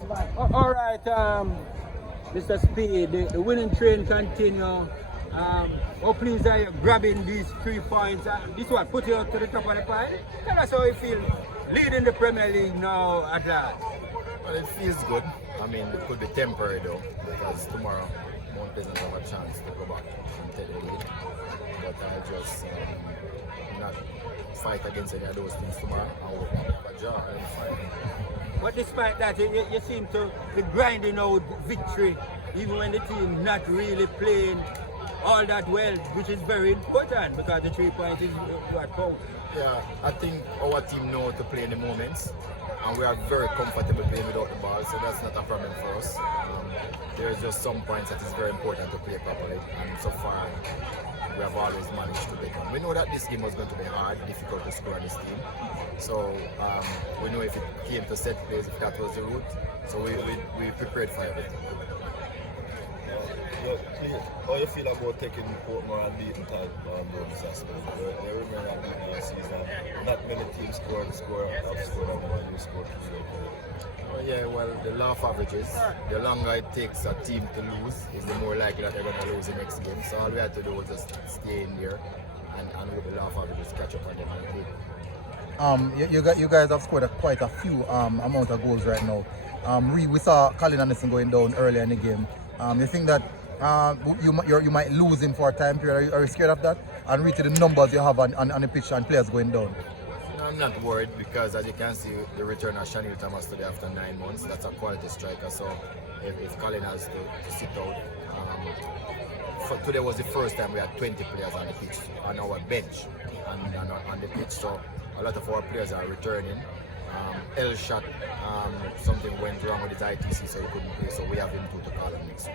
All right, Mr. Speed, the winning train continue. Oh, please, are you grabbing these 3 points? This one put you up to the top of the pile. Tell us how you feel leading the Premier League now at last. Well, it feels good. I mean, it could be temporary though, because tomorrow Mount Pleasant have a chance to go back and take the lead. But I just not fight against any of those things tomorrow. I will have a draw and fight. But despite that, you seem to be grinding out victory, even when the team not really playing all that well, which is very important because the 3 points is what counts. Yeah, I think our team know to play in the moments, and we are very comfortable playing without the ball, so that's not a problem for us. There's just some points that is very important to play properly, and so far we have always managed to take them. We know that this game was going to be hard, difficult to score on this team, so we know if it came to set plays, if that was the route, so we prepared for everything. How you feel about taking Portmore and beating type disaster? They remember that last season. Not many teams score have scored and you score. Yeah, well, the law of averages, the longer it takes a team to lose, is the more likely that they're going to lose the next game. So all we had to do was just stay in there and with the law of averages catch up on them. You guys have scored quite a few amount of goals right now. We saw Colin Anderson going down earlier in the game. You think that you might lose him for a time period? Are you scared of that? And reach the numbers you have on the pitch and players going down? No, I'm not worried because as you can see, the return of Shanil Thomas today after 9 months, that's a quality striker. So if Colin has to sit out, today was the first time we had 20 players on the pitch, on our bench and on the pitch. So a lot of our players are returning. Elshot, something went wrong with his ITC, so he couldn't play. So we have him to call him next week.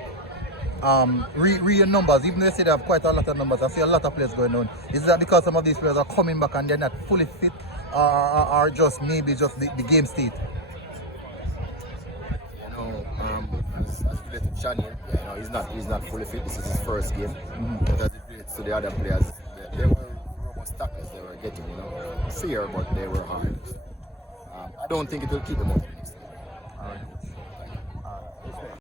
Read your numbers, even though they say they have quite a lot of numbers, I see a lot of players going on. Is that because some of these players are coming back and they're not fully fit, or just maybe just the game state? You know, as related to Shanil, he's not fully fit. This is his first game. But as it relates to the other players, they were robust tackles they were getting, fair, but they were hard. I don't think it will keep them out of the next game.